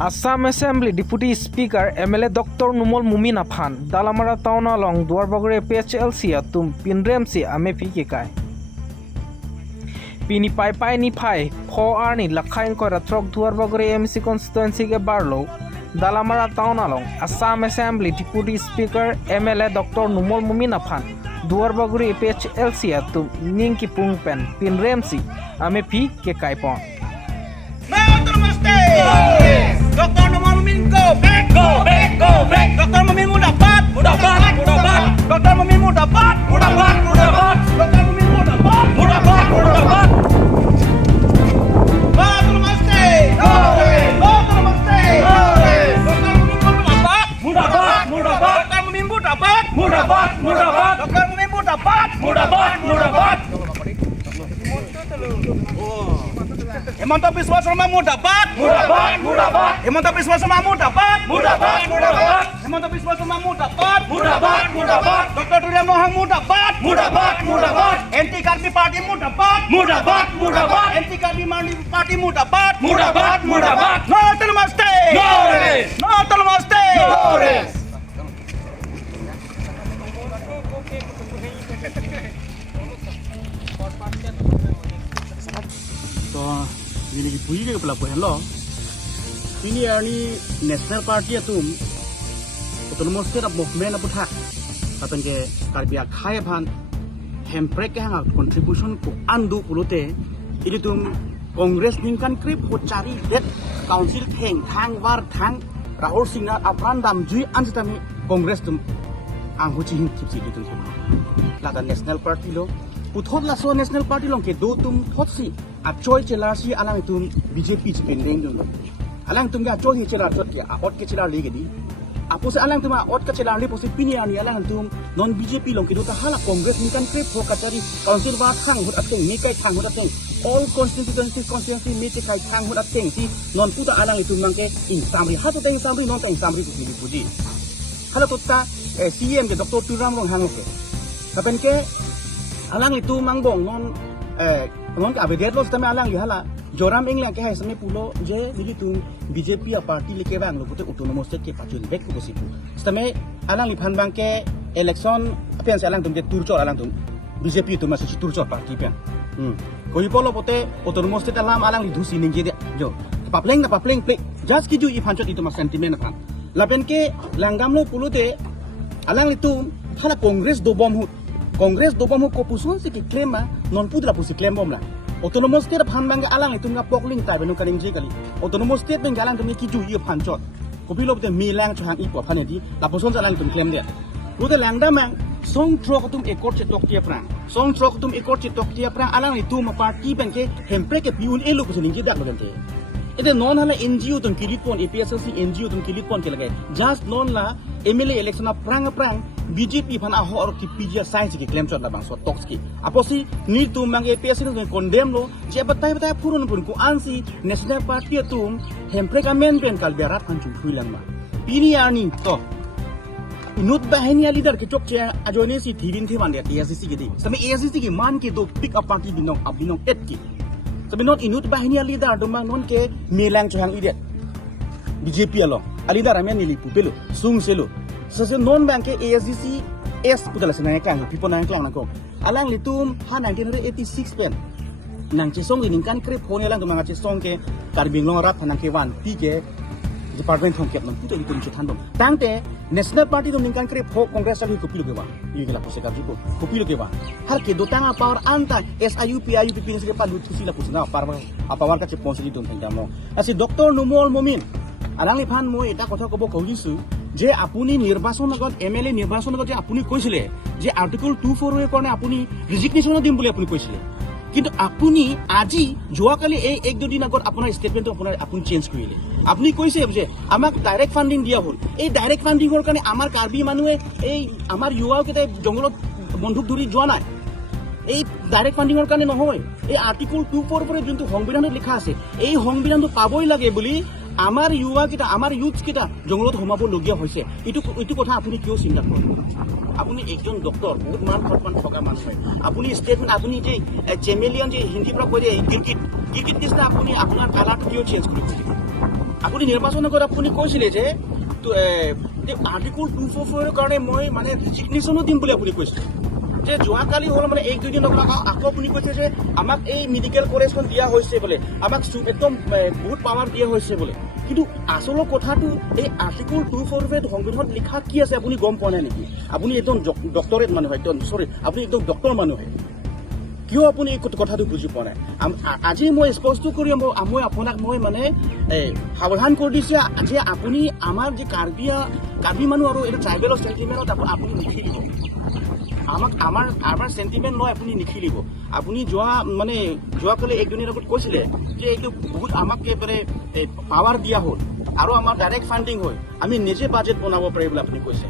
Assam Assembly Deputy Speaker MLA Dr. Numol Momin Afan Dalamara Town along Duarbagori APHLC atum pinremsi amephi kekai Pini pai ni pai pho arni lakhain ko ratrok Duarbagori MC constituency ke barlo Dalamara Town along Assam Assembly Deputy Speaker MLA Dr. Numol Momin Afan Duarbagori APHLC atum ningki pungpen pinremsi amephi kekai pon Dr. Numol Momin go back. Dr. Momin muda bat. Dr. Momin muda bat. Dr. Momin muda bat. Dr. Namaste. Dr. Namaste. Dr. Momin muda bat. Dr. Momin muda bat. Hemanta Biswa Sharma muda bat. Hemanta Biswa Sharma muda bat. Hemanta Biswa Sharma muda bat. Dr. Duria Mohang muda bat. Anti Karbi Party muda bat. Anti Karbi Mani Party muda bat. No Namaste. No Namaste. Ini puji ke pelabuhan lo. Ini ani national party atum. Autonomous state of movement apu thak. Kapan ke karbiak khai phan hemprek ke hang contribution ko andu pulute. Ini tum Congress ningkan krip ko cari det council thang war thang Rahul Singh apran dam jui anjitami Congress tum ang huchi hin tipsi ditum. Lata national party lo. Puthot la so national party long ke do tum thotsi a choi chela si alang tum BJP spending dum alang tum ga choi chela tot ke ot ke chela le ge di apo se alang tum ot ka chela le po se pini ani alang tum non BJP long ke do ta hala Congress ni kan pre pho ka chari council wa thang hut ateng ni kai thang hut ateng all constituency me te kai thang hut ateng ti non puta alang tum mang ke in samri ha to teng samri non teng samri ku ni puji hala to ta CM ke Dr. Turam rong hang ke kapen ke alang itu mangbong non ka abedet lo stame alang lihala joram englang ke hai same pulo je nili tu BJP a party leke bang lo pute autonomous state ke pachun back ko sipu stame alang li phan bang ke election apen se alang tum je turchor alang tum BJP tu masih turchor party pen koi polo pote autonomous state alam alang li dhusi ning je jo papleng play just ki ju I phanchot itu mas sentiment phan lapen ke langgam lo pulute alang li tu hala Congress do bom hut Congress do bom ko pusun si ki claim non pudra pusi claim bom la autonomous state phan bang alang itu nga pokling tai benu kaning je kali autonomous state bang alang tum ki ju ye phan chot ko bi lob te mi lang chang I po phan di la pusun alang tum claim de ru te lang da mang song tro ko tum ekor che tok tia prang song tro ko tum ekor che tok tia prang alang itu ma party bang ke hempre ke piun elu ko ning ki dak lo te ite non hala NGO tum kilit pon APHLC NGO tum kilit pon ke lage just non la MLA election a prang BJP phan a hor ki PG science ki claim chot la bang so talks ki aposi ni tu mang APHLC no condemn lo je batai purun pun ku ansi national party tum hempre ka men pen kal berat kan chu thuilan ma pini ani to inut bahania leader ke chok che ajone si thibin thiman de TSC ki di same ASC ki man ke do pick up party binong abinong et ki sabi non inut bahania leader do mang non ke melang chang idet BJP alo alida ramen ni lipu pelo sung selo sase non bank ke ASC S putala senang kang people nang klang nako alang litum ha 1986 pen nang che song ning kan krep phone lang mang che song ke karbing long rat nang ke wan pi ke department thong kep non puto litum che thandom tangte national party dum ning kan krep ho congress ali kopi lo ke wa ye ke la pose ka jiko kopi lo ke wa har ke dotanga power anta SIU PIU PPN se pa lut sila pusna parwa apawar ka che ponsi dum thangamo asi Dr. Numol Momin alang li phan moi eta kotha kobo kaujisu যে আপুনি নিৰ্বাচন আগত MLA নিৰ্বাচন আগত যে আপুনি কৈছিলে যে আৰ্টিকল 24 এৰ কাৰণে আপুনি ৰেজিগনেশ্যন দিম বুলি আপুনি কৈছিলে কিন্তু আপুনি আজি যোৱাকালি এই এক দুই দিন আগত আপোনাৰ ষ্টেটমেন্ট আপুনি চেঞ্জ কৰিলে আপুনি কৈছে যে আমাক ডাইৰেক্ট ফান্ডিং দিয়া হ'ল এই ডাইৰেক্ট ফান্ডিংৰ কাৰণে আমাৰ কাৰ্বি মানুহে এই আমাৰ ইউৱাও কেতে জংগলত বন্ধুক ধৰি যোৱা নাই এই ডাইৰেক্ট ফান্ডিংৰ কাৰণে নহয় এই আৰ্টিকল 24 পৰা যোনটো সংবিধানত লিখা আছে এই সংবিধানটো পাবই লাগে বুলি আমাৰ ইউৱা কিটা আমার ইউথ কিটা জঙ্গলত হমাব লগিয়া হৈছে এটু কথা আপুনি কিয় চিন্তা কৰে আপুনি একজন ডক্টৰ বহুত মান সন্মান থকা মানুহ আপুনি স্টেটমেন্ট আপুনি যে চেমেলিয়ন যে হিন্দী পৰা কৈ দিয়ে ক্ৰিকেট নিচিনা আপুনি আপোনাৰ কালাৰটো কিয় চেঞ্জ কৰিব আপুনি নিৰ্বাচন আগত আপুনি কৈছিলে যে আৰ্টিকল 244 কাৰণে মই মানে ৰিজিগনেশ্যনো দিম বুলি আপুনি কৈছিলে যে যোৱাকালি হ'ল মানে 1-2 দিন আকৌ আপুনি কৈছে যে আমাক এই মেডিকেল কলেজখন দিয়া হৈছে বোলে আমাক একদম বহুত পাৱাৰ দিয়া হৈছে বোলে কিন্তু আচল কথাটো এই আৰ্টিকল 244 সংবিধানত লিখা কি আছে আপুনি গম পোৱা নাই নেকি আপুনি একদম ডক্টৰেট মানুহ হয় চৰি আপুনি একদম ডক্টৰ মানুহ হয় কিয় আপুনি এই কথাটো বুজি পোৱা নাই আজি মই স্পষ্ট কৰি মই আপোনাক মই মানে সাৱধান কৰি দিছে যে আপুনি আমাৰ যে কাৰ্বি মানুহ আৰু এইটো ট্ৰাইবেলৰ চেণ্টিমেণ্টত আপুনি নিখিলিব আমাৰ চেণ্টিমেণ্ট নহয় আপুনি নিখিলিব আপুনি যোৱাকালি 1 দিনৰ আগত কৈছিলে যে এইটো বহুত আমাক একেবাৰে পাৱাৰ দিয়া হ'ল আৰু আমাৰ ডাইৰেক্ট ফাণ্ডিং হয় আমি নিজে বাজেট বনাব পাৰি বুলি আপুনি কৈছে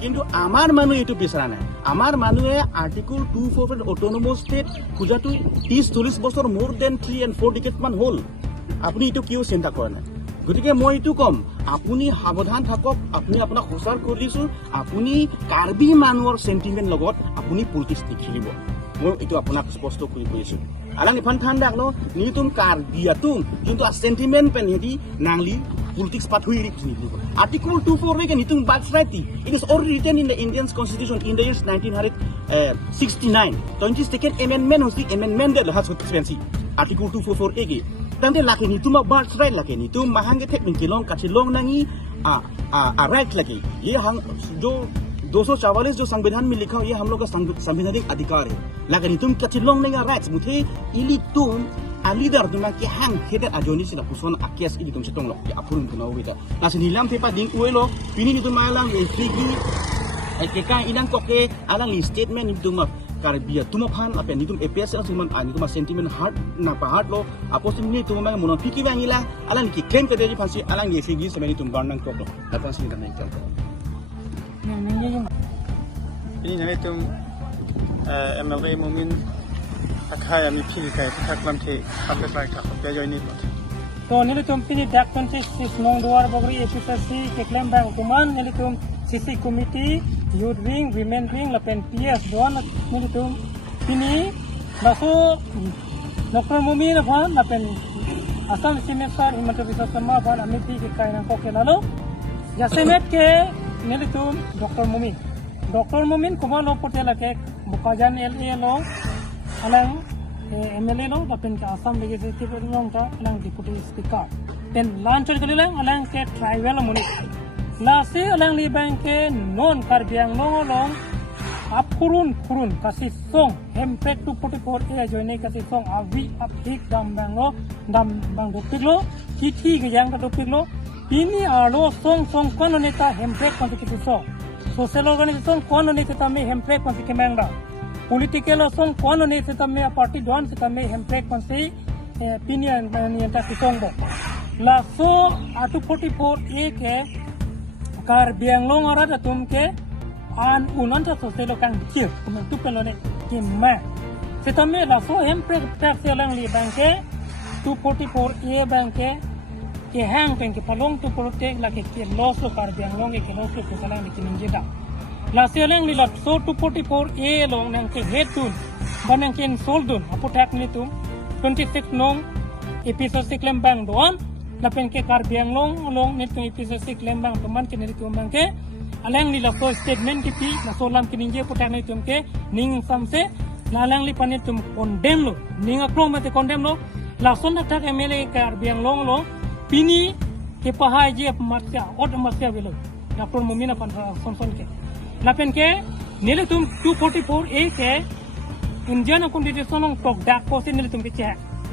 কিন্তু আমাৰ মানুহে এইটো বিচৰা নাই আমাৰ মানুহে আৰ্টিকল 244 অট'নমাছ ষ্টেট খোজাটো 30-40 বছৰ মোৰ দেন 3 and 4 ডিকেড মান হ'ল আপুনি এইটো কিয় চিন্তা কৰা নাই গতিকে মই এইটো ক'ম আপুনি সাৱধান থাকক আপুনি আপোনাক সঁচাৰ কৰি দিছোঁ আপুনি কাৰ্বি মানুহৰ চেণ্টিমেণ্ট লগত আপুনি পলিটিক্স নিখেলিব মই এইটো আপোনাক স্পষ্ট কৰি কৈছোঁ আলাং ইফান ঠাণ্ডা ন নিতুম কাৰ্বিয়াতুম কিন্তু চেণ্টিমেণ্ট পেন হেদি নাংলি politics pathway Article 248 can itung birthright. It is already written in the Indian Constitution in the years 1969. 22nd Amendment was the amendment that has constituency. Article 244 again. Tante laki ni tuma birthright laki ni tum mahangge teknik kilong kacilong nangi right laki. ये हम जो 244 जो संविधान में लिखा ये हम लोग का संवैधानिक अधिकार है लेकिन तुम कचिलोंग नहीं राइट्स मुझे इली तुम leader di maki hang head ajoni sila puson akias ini tum setong lo ya apun tu nawi ta nasi nilam tepa ding uelo pini itu malang frigi kekai inang koke alang li statement itu ma karbia tuma phan apen itu APHLC suman ani tuma sentiment heart na pa heart lo apos ini tuma ma mono piki bangila alang ki claim ke deji phansi alang ye frigi semeni tum barnang tok lo datang sini kan ikan ini nanti tum MLA Momin kekai amephi kekai taklam the APHLC tak pejoi ni lot to nili tum pini dak constituency nong Duarbagori APHLC keklem bang kuman nili tum CC committee youth wing women wing lapen PS don nili tum pini baso Dr. Momin aphan lapen asam semester himata bisasama aphan amephi kekai nang koke lalo jasemet ke nili tum Dr. Momin kuman lo potela ke bukajan LA lo alang MLA lo lapen ke Assam legislative long ta alang deputy speaker then launcher kali lang alang ke tribal muni lase alang li bank ke non karbiang long apurun kasi song hempek 244 e join kasi song avi apik dam bang dopik lo kiki ke yang ka dopik lo ini alo song kono neta hempek konstitusi social organization kono neta me hempek konstitusi political song kono ne setame party don setame hempek konse opinion nienta kisongbo la so atu 44 a ke kar bianglong ara datum ke an unanta social kang kir tu pelone ke ma setame la so hempek tax selang li banke 244 a banke ke hang pen ke palong tu protect la ke loss lo kar bianglong ke loss ko salang ni kinjeda la seleng lila so 244 a long nang ke hetun banang ken soldun apu tak ni tum 26 nong APHLC claim bang doan la pen ke karbiang long ni tum APHLC claim bang teman ke ni tum bang ke aleng lila so statement ki pi la so lam kininje putak ni tum ke ning samse la lang li panit tum condemn lo ning akrom te condemn lo la son tak MLA karbiang long pini ke pahai je matya od matya velo Dr. Momin apan son ke lapen ke nile tum 244 a ke Indian constitution ong tok dak ko sin nile tum ke cha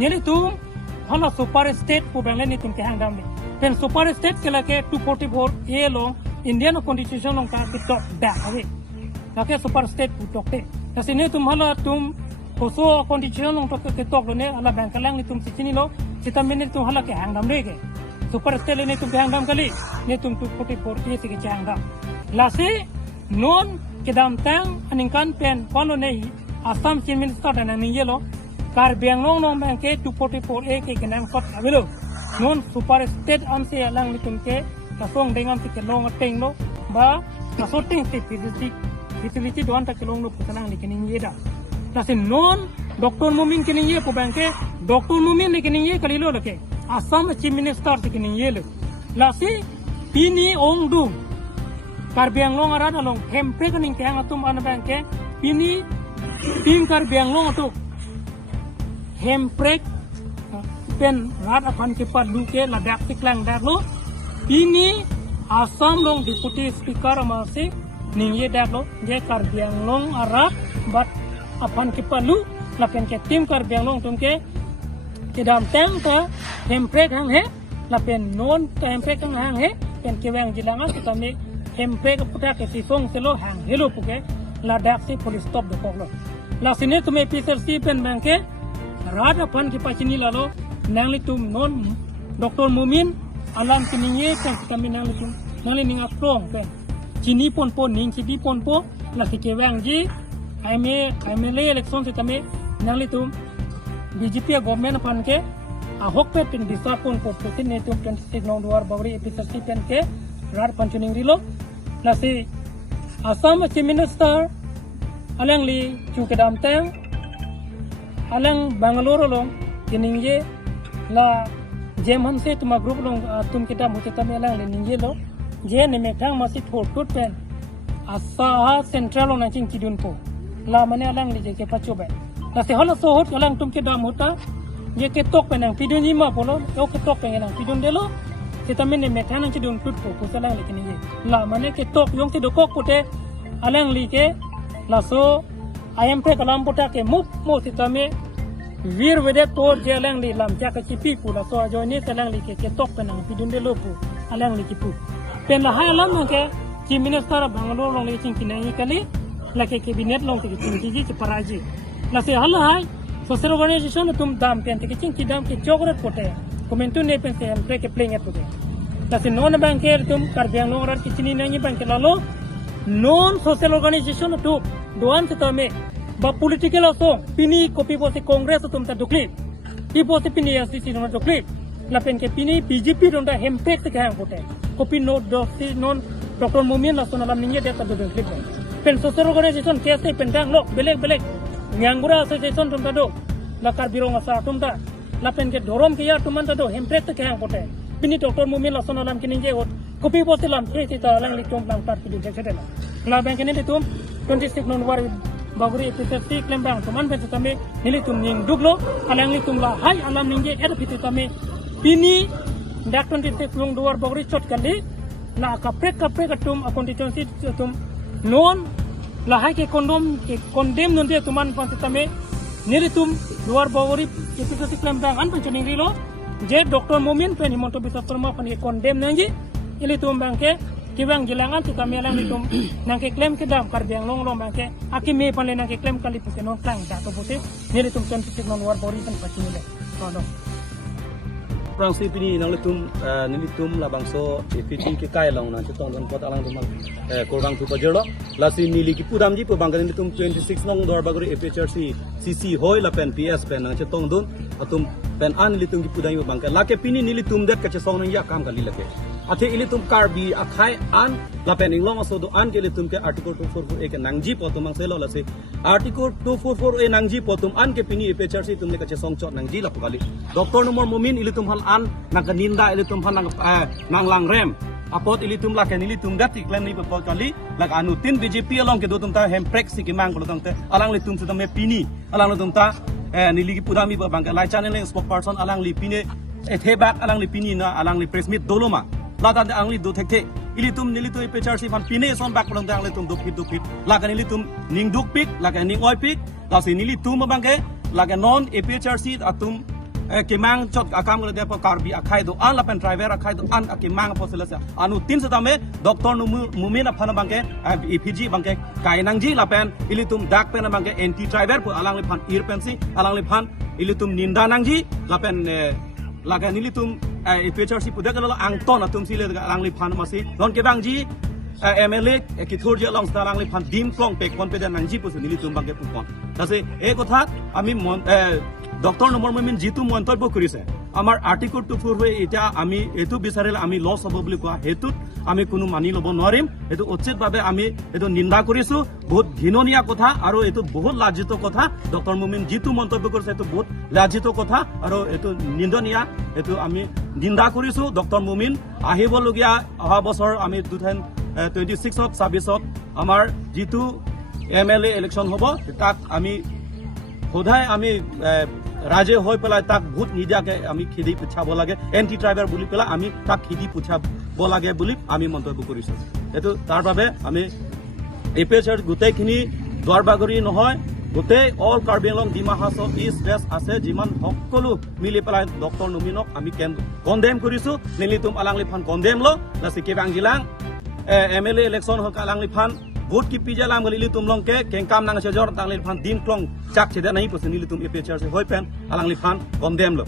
nile tum hala super state ko bangle ni tum ke hang dam pen super state ke la ke 244 a lo Indian constitution ong ka tok dak ave la ke super state ku tok te tasine tum hala tum koso constitution ong tok ke tok lo ne ala bangkalang ni tum sichini lo sitamin ni tum hala ke hang dam re ke super state ni tum ke hang dam kali ni tum 244 a ke hang dam la se non kedam tang aningkan pen kono nei Assam chief minister dan ningelo kar biang long banke 244 a ke kenang kot avelo non super state amse alang nitum ke kasong dengam ke long teng lo ba kasoting te fitility don ta kelong lo putanang ni kening yeda tasin non Dr. Momin kening ye ko banke Dr. Momin ni kening ye kalilo lake Assam chief minister ke kening ye lo lasi pini ong dum karbiang long arat along hempe kaning kang atum anabangke pini ping karbiang long atuk hemprek pen rat apan kipat luke ladak tiklang darlo pini asam long deputy speaker amasi ningye darlo je karbiang long arat bat apan kipat lu lapen ke tim karbiang long tumke ke dam tang ka hemprek hang he lapen non ka hemprek hang he pen kewang jilangan kita me hemprek puta ke sisong selo hang helo puke ladak si police stop de koklo la sine tume APHLC pen bangke rada pan ki pachini lalo nangli tum non Dr. Momin alam kininge kan kami nangli tum nangli ninga plong pen chini pon ning chidi pon la kewang ji MLA election se tame nangli tum BJP government pan ke ahok pe pin bisa pun putin ne tum 26 nong Duarbagori APHLC pen ke rad panchuning rilo la si Assam Chief Minister alang li chukedam tang alang Bangalore long kiningye la jem hamse tuma group long tum kita mutitame alang li ningye lo je ne mekang masi thot pen asa central long nangching kidun po la mane alang li je ke pachobe la se hola so hot alang tum ke dam hota ye ke tok pen ang pidun yima polo o ke tok pen ang pidun delo kita mene mekang nang kidun put po kusalang li kiningye la mane ke tok yong ke dokok pote alang li ke la so ayam pe kalam pota ke mup mo sitame vir wede tor je alang li lam cha ka chipi pu la so jo ni talang li ke tok penang pidun de lopu alang li kipu pen la ha lam ke Chief Minister Bangalore long li ching kinai kali la ke cabinet long ke ching ji paraji la se hal hai social organization tum dam pen ke ching kidam ke chograt pote komentu ne pen se am ke playing et pote la se non bank ke tum karbiang long rar kichini nai bank lalo non social organization tu doan se tame ba political aso pini kopi pose congress tum ta dukli pi pose pini SDC non dukli la pen ke pini BJP don da hempek se kang pote kopi no dosi non Dr. Momin la sonalam ninge de ta dukli pen social organization kese pen dang lok belek nyangura association tum ta do la karbirong asa tum ta la pen ke dorom ke ya tuman ta do hempek se kang pote pini Dr. Momin la sonalam kininge hot kopi pose lam tre ta lang likom lang tar pidi jekete la bank ni tum 26 non war Bagori APHLC claim bang teman betu kami nilitum ning duglo alang litum la hai alam ningge er pitu kami pini dak 26 long Duarbagori chot kali la kaprek atum constituency tum non la hai ke condemn non dia tuman pan kami nilitum Duarbagori APHLC claim bang an pencuning rilo je Dr. Momin pen himonto bisa perma pan condemn nangi ilitum bangke kiwang jilangan tu kami alang litum nang ke claim ke dam karbiang long bangke aki me pan nang ke claim kali puse non tang da to puse ni litum kan puse non Duarbagori kan pachini le no prangsi pini nang litum la bangso efiti kekai long na chitong don pot alang tum korbang tu pajero la si nili ki pudam ji po bangkan litum 26 nong Duarbagori APHLC CC hoi la pen PS pen na chitong don atum pen an litum ki pudam yo bangka la ke pini nili tum det ka chesong nang ya kam kali lake ate ilitum karbi akhai an la pen inglong aso do an ke litum ke article 244 ke nangji potum ang selo la se article 244 nangji potum an ke pini APHLC tum ne ka chesong chot nangji la pokali Dr. Numol Momin ilitum hal an nang kaninda ilitum hal nang lang rem apot ilitum la ken ilitum dat iklan ni pot kali la anutin BJP along ke do tum ta hemprek sikimang ko tum te alang litum su me pini alang litum ta niligi pudami ba bangka lai channel spokesperson alang li pine ethebak alang li pini na alang li press meet doloma latan ang li do thekte ilitum nilitu APHLC fan pine son bak long tang litum dukit lakan ilitum ning dukpik lakan ning oipik la si nilitum bangke lakan non APHLC atum kemang chot akam gole depo karbi akhai do an lapen driver akhai do an akemang poselasa anu tin satame Dr. Momin aphana bangke EPG bangke kainangji lapen ilitum dak pen bangke anti driver pu alang li phan irpensi alang li phan ilitum ninda nangji lapen laga nilitum APHLC pudak lo angton atum sile alang li phan masi non ke bangji MLA kithur je long starang li phan dim flong pe confident nangji pu nilitum bangke pu kon tase e kotha ami Dr. Numol Momin jitu মন্তব্য কৰিছে আমাৰ article 24 হৈ এটা আমি এটো বিচাৰিলে আমি loss হ'ব বুলি কোৱা হেতুত আমি কোনো মানি ল'ব নোৱাৰিম এটো উচিতভাৱে আমি এটো নিন্দা কৰিছো বহুত ঘিননীয়া কথা আৰু এটো বহুত লাজিত কথা ডক্টৰ মুমিন জিতু মন্তব্য কৰিছে এটো বহুত লাজিত কথা আৰু এটো নিন্দনীয় এটো আমি নিন্দা কৰিছোঁ ডক্টৰ মুমিন আহিবলগীয়া অহা বছৰ আমি 2026 26 আমাৰ যিটো MLA ইলেকশ্যন হ'ব তাক আমি সদায় আমি ৰাজে হৈ পেলাই তাক ভোট নিদিয়াকে আমি খেদি পঠাব লাগে এণ্টি ট্ৰাইবেল বুলি পেলাই আমি তাক খেদি পঠাব লাগে বুলি আমি মন্তব্য কৰিছোঁ এইটো তাৰ বাবে আমি APHLC গোটেইখিনি দুৱাৰবাগৰি নহয় গোটেই all Karbi Anglong Dima Hasao east west আছে যিমান সকলো মিলি পেলাই ডক্টৰ মুমিনক আমি কণ্ডেম কৰিছোঁ নিলিতুম আলাংলিফান কণ্ডেম লো লাসি কেবাং জিলাং MLA ইলেকশ্যন হক আলাংলিফান ভোট কি পিজা লাম গলি তুম লং के केंकाम नांग से जर तांगलिफान दिन क्लং चाक छेदा नहीं पसे निलितुम APHLC होय पेन आलांगलिफान कम देम लो